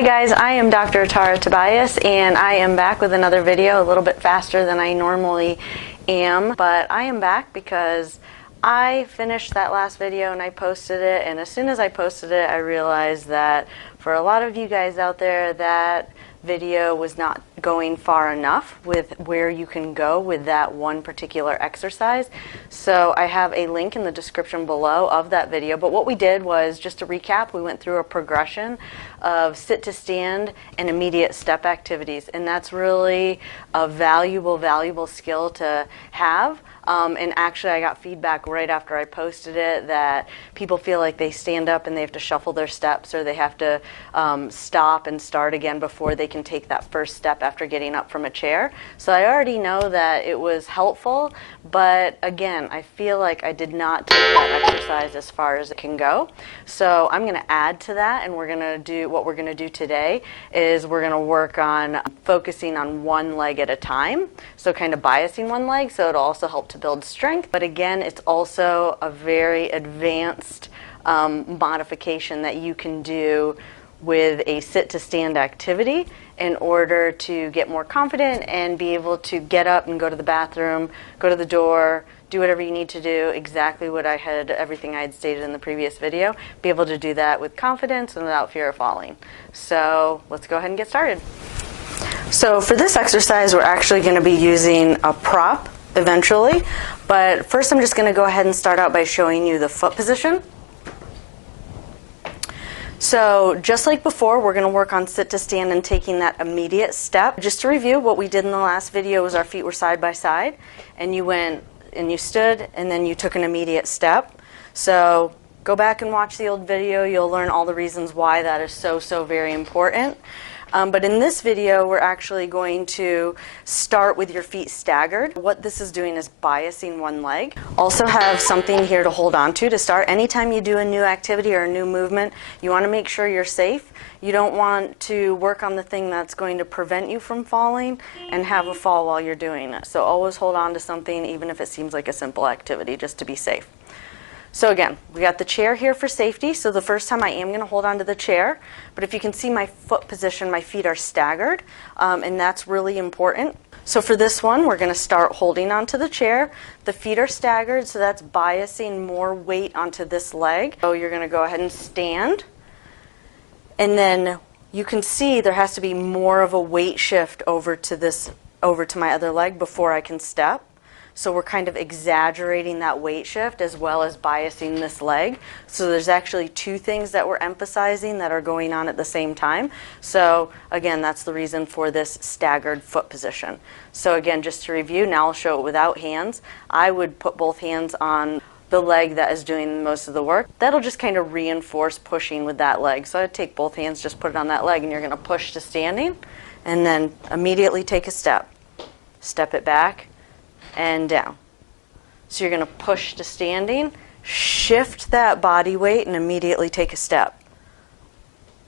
Hi guys, I am Dr. Tara Tobias and I am back with another video, a little bit faster than I normally am, but I am back because I finished that last video and I posted it, and as soon as I posted it I realized that for a lot of you guys out there that video was not going far enough with where you can go with that one particular exercise. So I have a link in the description below of that video, but what we did was, just to recap, we went through a progression of sit to stand and immediate step activities, and that's really a valuable skill to have. And actually I got feedback right after I posted it that people feel like they stand up and they have to shuffle their steps, or they have to stop and start again before they can take that first step after getting up from a chair. So I already know that it was helpful, but again, I feel like I did not take that exercise as far as it can go. So I'm going to add to that, and what we're going to do today is we're going to work on focusing on one leg at a time. So kind of biasing one leg, so it'll also help to build strength. But again, it's also a very advanced modification that you can do with a sit to stand activity in order to get more confident and be able to get up and go to the bathroom, go to the door, do whatever you need to do, exactly everything I had stated in the previous video, be able to do that with confidence and without fear of falling. So let's go ahead and get started. So for this exercise, we're actually going to be using a prop eventually, but first I'm just going to go ahead and start out by showing you the foot position. So just like before, we're going to work on sit to stand and taking that immediate step. Just to review, what we did in the last video was our feet were side by side, and you went and you stood and then you took an immediate step. So go back and watch the old video. You'll learn all the reasons why that is so very important. But in this video, we're actually going to start with your feet staggered. What this is doing is biasing one leg. Also have something here to hold on to start. Anytime you do a new activity or a new movement, you want to make sure you're safe. You don't want to work on the thing that's going to prevent you from falling and have a fall while you're doing it. So always hold on to something, even if it seems like a simple activity, just to be safe. So again, we got the chair here for safety, so the first time I am going to hold on to the chair, but if you can see my foot position, my feet are staggered, and that's really important. So for this one, we're going to start holding onto the chair. The feet are staggered, so that's biasing more weight onto this leg. So you're going to go ahead and stand, and then you can see there has to be more of a weight shift over to my other leg before I can step. So we're kind of exaggerating that weight shift as well as biasing this leg. So there's actually two things that we're emphasizing that are going on at the same time. So again, that's the reason for this staggered foot position. So again, just to review, now I'll show it without hands. I would put both hands on the leg that is doing most of the work. That'll just kind of reinforce pushing with that leg. So I'd take both hands, just put it on that leg, and you're going to push to standing, and then immediately take a step. Step it back and down. So you're going to push to standing, shift that body weight, and immediately take a step.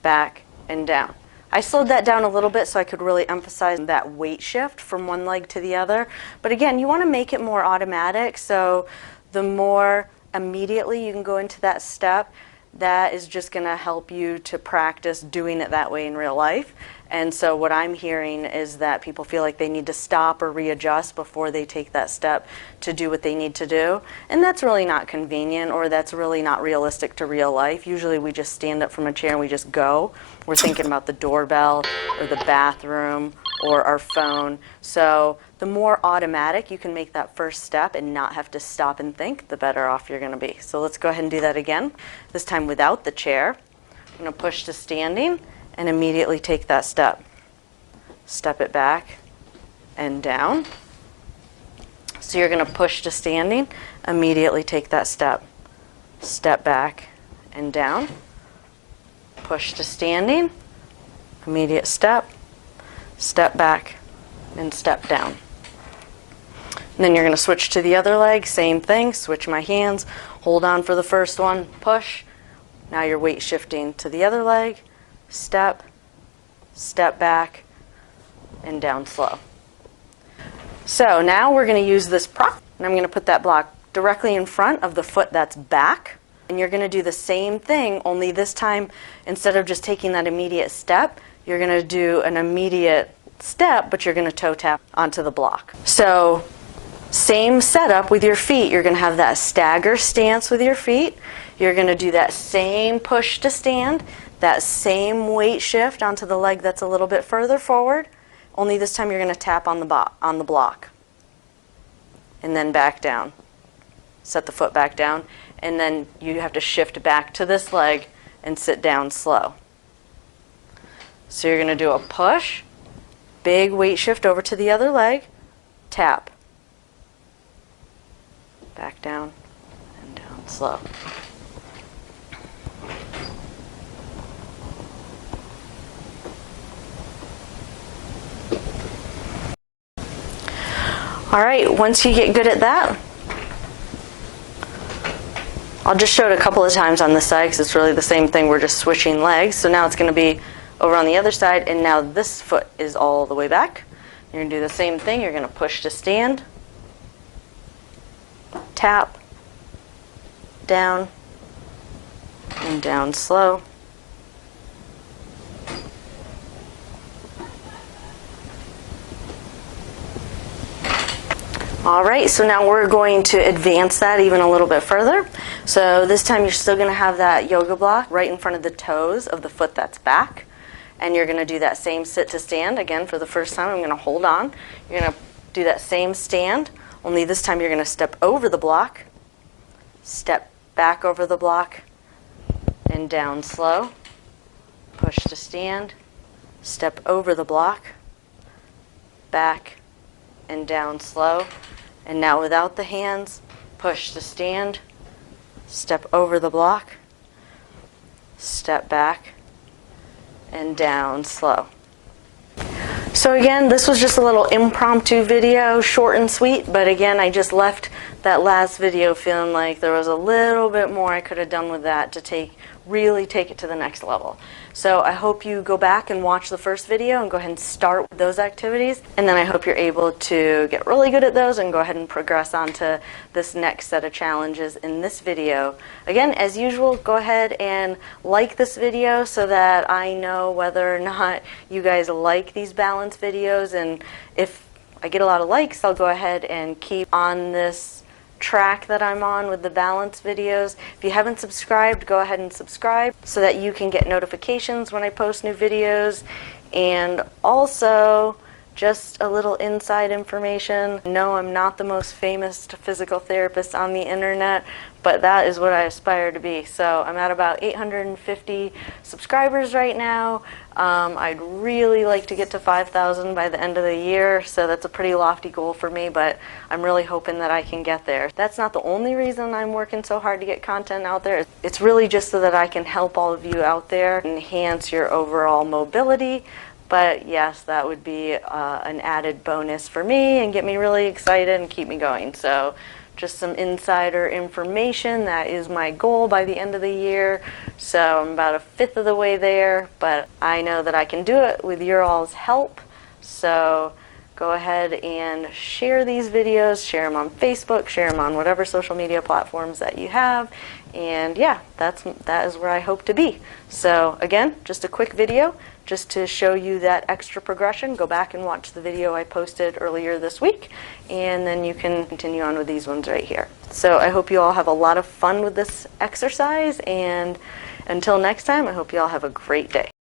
Back and down. I slowed that down a little bit so I could really emphasize that weight shift from one leg to the other. But again, you want to make it more automatic, so the more immediately you can go into that step, that is just going to help you to practice doing it that way in real life. And so what I'm hearing is that people feel like they need to stop or readjust before they take that step to do what they need to do. And that's really not convenient, or that's really not realistic to real life. Usually we just stand up from a chair and we just go. We're thinking about the doorbell or the bathroom or our phone. So the more automatic you can make that first step and not have to stop and think, the better off you're going to be. So let's go ahead and do that again, this time without the chair. I'm going to push to standing and immediately take that step. Step it back and down. So you're going to push to standing, immediately take that step. Step back and down. Push to standing, immediate step. Step back and step down. And then you're going to switch to the other leg, same thing, switch my hands, hold on for the first one, push. Now you're weight shifting to the other leg, step, step back, and down slow. So now we're going to use this prop, and I'm going to put that block directly in front of the foot that's back. And you're going to do the same thing, only this time, instead of just taking that immediate step, you're going to do an immediate step, but you're going to toe tap onto the block. So same setup with your feet. You're going to have that stagger stance with your feet. You're going to do that same push to stand, that same weight shift onto the leg that's a little bit further forward, only this time you're going to tap on the block. And then back down. Set the foot back down, and then you have to shift back to this leg and sit down slow. So you're going to do a push, big weight shift over to the other leg, tap, back down, and down slow. All right, once you get good at that, I'll just show it a couple of times on this side because it's really the same thing. We're just switching legs. So now it's going to be over on the other side, and now this foot is all the way back. You're going to do the same thing. You're going to push to stand, tap, down, and down slow. All right, so now we're going to advance that even a little bit further. So this time you're still going to have that yoga block right in front of the toes of the foot that's back. And you're going to do that same sit to stand. Again, for the first time, I'm going to hold on. You're going to do that same stand, only this time you're going to step over the block, step back over the block, and down slow. Push to stand, step over the block, back, and down slow. And now without the hands, push to stand, step over the block, step back, and down slow. So again, this was just a little impromptu video, short and sweet, but again, I just left that last video feeling like there was a little bit more I could have done with that to really take it to the next level. So I hope you go back and watch the first video and go ahead and start with those activities, and then I hope you're able to get really good at those and go ahead and progress on to this next set of challenges in this video. Again, as usual, go ahead and like this video so that I know whether or not you guys like these balance videos, and if I get a lot of likes, I'll go ahead and keep on this track that I'm on with the balance videos. If you haven't subscribed, go ahead and subscribe so that you can get notifications when I post new videos. And also, just a little inside information. No, I'm not the most famous physical therapist on the internet, but that is what I aspire to be. So I'm at about 850 subscribers right now. I'd really like to get to 5,000 by the end of the year, so that's a pretty lofty goal for me, but I'm really hoping that I can get there. That's not the only reason I'm working so hard to get content out there. It's really just so that I can help all of you out there enhance your overall mobility. But yes, that would be an added bonus for me and get me really excited and keep me going. So just some insider information. That is my goal by the end of the year. So I'm about a fifth of the way there, but I know that I can do it with your all's help. So go ahead and share these videos, share them on Facebook, share them on whatever social media platforms that you have. And yeah, that is where I hope to be. So again, just a quick video just to show you that extra progression. Go back and watch the video I posted earlier this week, and then you can continue on with these ones right here. So I hope you all have a lot of fun with this exercise, and until next time, I hope you all have a great day.